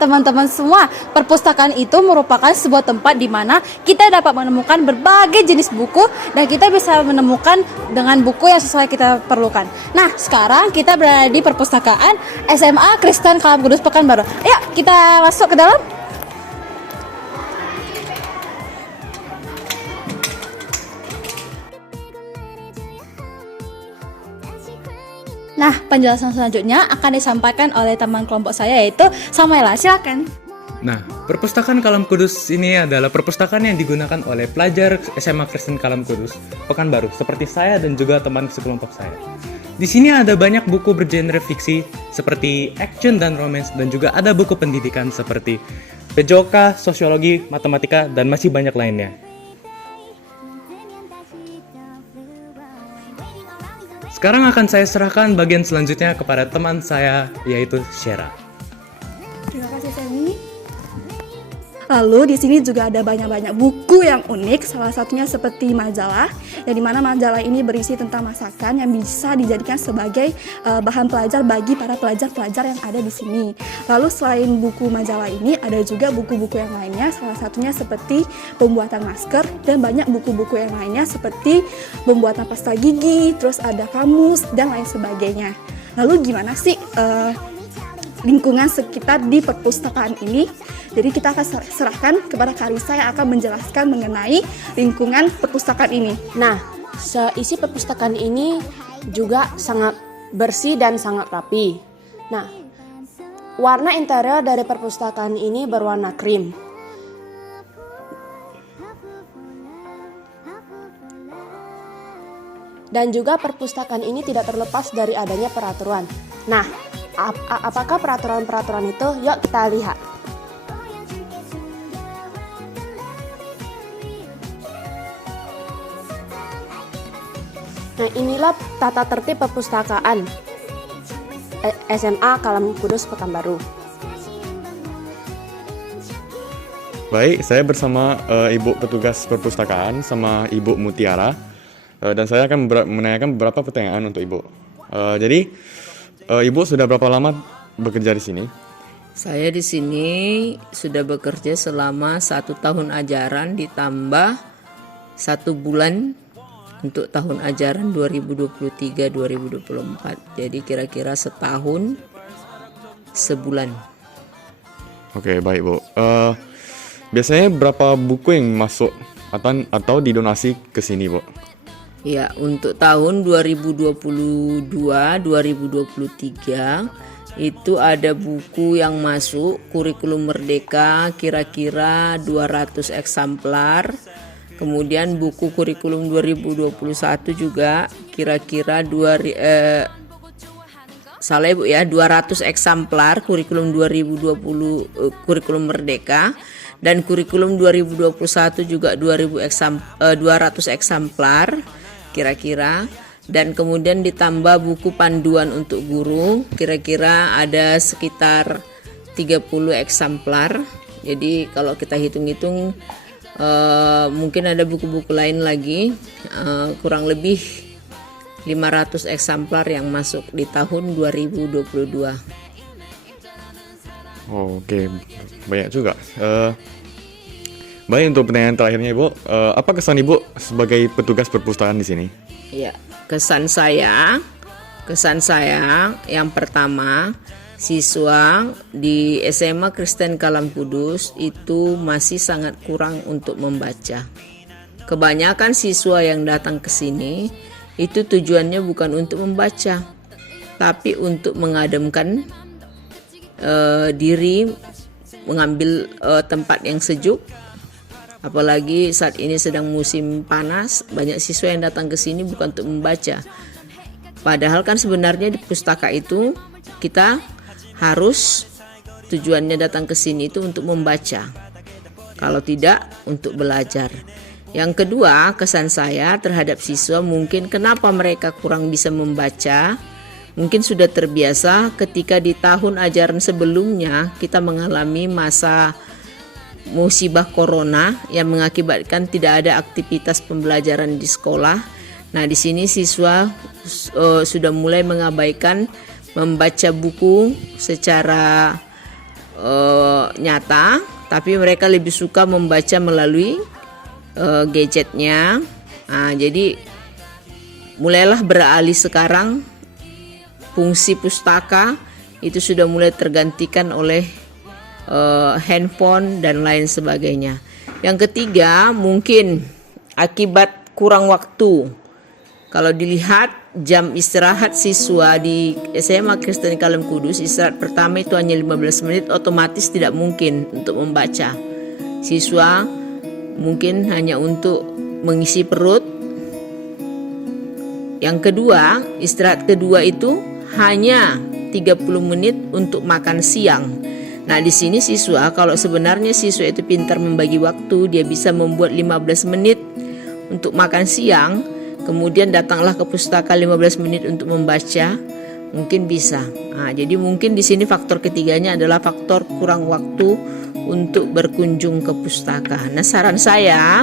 teman-teman semua, perpustakaan itu merupakan sebuah tempat di mana kita dapat menemukan berbagai jenis buku dan kita bisa menemukan dengan buku yang sesuai kita perlukan. Nah, sekarang kita berada di perpustakaan SMA Kristen Kalam Kudus Pekanbaru. Ayo, kita masuk ke dalam. Nah, penjelasan selanjutnya akan disampaikan oleh teman kelompok saya yaitu Samuela. Silakan. Nah, perpustakaan Kalam Kudus ini adalah perpustakaan yang digunakan oleh pelajar SMA Kristen Kalam Kudus Pekanbaru seperti saya dan juga teman sekelompok saya. Di sini ada banyak buku bergenre fiksi seperti action dan romance dan juga ada buku pendidikan seperti PJOK, sosiologi, matematika dan masih banyak lainnya. Sekarang akan saya serahkan bagian selanjutnya kepada teman saya yaitu Shera. Terima kasih Semi. Lalu di sini juga ada banyak buku yang unik, salah satunya seperti majalah, yang dimana majalah ini berisi tentang masakan yang bisa dijadikan sebagai bahan pelajar bagi para pelajar-pelajar yang ada di sini. Lalu selain buku majalah ini, ada juga buku-buku yang lainnya, salah satunya seperti pembuatan masker dan banyak buku-buku yang lainnya seperti pembuatan pasta gigi, terus ada kamus dan lain sebagainya. Lalu gimana sih lingkungan sekitar di perpustakaan ini? Jadi kita akan serahkan kepada Karisa yang akan menjelaskan mengenai lingkungan perpustakaan ini. Nah, isi perpustakaan ini juga sangat bersih dan sangat rapi. Nah, warna interior dari perpustakaan ini berwarna krim. Dan juga perpustakaan ini tidak terlepas dari adanya peraturan. Nah, apakah peraturan-peraturan itu? Yuk kita lihat. Nah, inilah tata tertib perpustakaan SMA Kalam Kudus Pekanbaru. Baik, saya bersama Ibu Petugas Perpustakaan sama Ibu Mutiara dan saya akan menanyakan beberapa pertanyaan untuk Ibu. Jadi, Ibu sudah berapa lama bekerja di sini? Saya di sini sudah bekerja selama 1 tahun ajaran ditambah 1 bulan untuk tahun ajaran 2023-2024. Jadi kira-kira setahun sebulan. Oke, baik Bu. Biasanya berapa buku yang masuk atau didonasi ke sini, Bu? Ya, untuk tahun 2022-2023 itu ada buku yang masuk kurikulum Merdeka kira-kira 200 eksemplar. Kemudian buku kurikulum 2021 juga kira-kira 200 eksemplar kurikulum 2020 kurikulum Merdeka, dan kurikulum 2021 juga 200 eksemplar kira-kira, dan kemudian ditambah buku panduan untuk guru kira-kira ada sekitar 30 eksemplar. Jadi kalau kita hitung-hitung mungkin ada buku-buku lain lagi, kurang lebih 500 eksemplar yang masuk di tahun 2022. Oke, banyak juga. Baik, untuk pertanyaan terakhirnya Ibu, apa kesan Ibu sebagai petugas perpustakaan di sini? Ya, kesan saya yang pertama, siswa di SMA Kristen Kalam Kudus itu masih sangat kurang untuk membaca. Kebanyakan siswa yang datang ke sini itu tujuannya bukan untuk membaca, tapi untuk mengademkan diri, mengambil tempat yang sejuk. Apalagi saat ini sedang musim panas, banyak siswa yang datang ke sini bukan untuk membaca. Padahal kan sebenarnya di pustaka itu kita harus tujuannya datang ke sini itu untuk membaca. Kalau tidak, untuk belajar. Yang kedua, kesan saya terhadap siswa mungkin kenapa mereka kurang bisa membaca. Mungkin sudah terbiasa ketika di tahun ajaran sebelumnya kita mengalami masa musibah corona yang mengakibatkan tidak ada aktivitas pembelajaran di sekolah. Nah, di sini siswa sudah mulai mengabaikan membaca buku secara nyata, tapi mereka lebih suka membaca melalui gadgetnya. Nah, jadi mulailah beralih sekarang, fungsi pustaka itu sudah mulai tergantikan oleh handphone dan lain sebagainya. Yang ketiga, mungkin akibat kurang waktu. Kalau dilihat jam istirahat siswa di SMA Kristen Kalem Kudus, istirahat pertama itu hanya 15 menit, otomatis tidak mungkin untuk membaca. Siswa mungkin hanya untuk mengisi perut. Yang kedua, istirahat kedua itu hanya 30 menit untuk makan siang. Nah, di sini siswa, kalau sebenarnya siswa itu pintar membagi waktu, dia bisa membuat 15 menit untuk makan siang, kemudian datanglah ke pustaka 15 menit untuk membaca, mungkin bisa. Nah, jadi mungkin di sini faktor ketiganya adalah faktor kurang waktu untuk berkunjung ke pustaka. Nah, saran saya,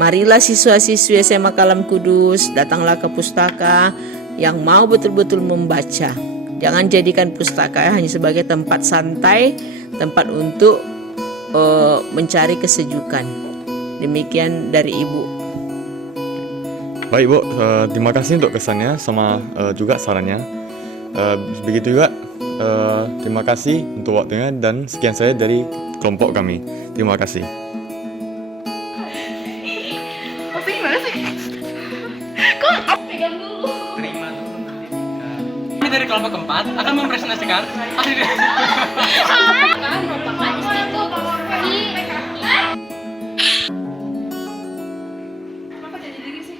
marilah siswa-siswi SMA Kalem Kudus, datanglah ke pustaka yang mau betul-betul membaca. Jangan jadikan pustaka hanya sebagai tempat santai, tempat untuk mencari kesejukan. Demikian dari Ibu. Baik Bu, terima kasih untuk kesannya sama juga sarannya. Begitu juga terima kasih untuk waktunya, dan sekian saya dari kelompok kami. Terima kasih. Kami dari kelompok keempat akan mempresentasikan hasil. Kenapa jadi diri sih?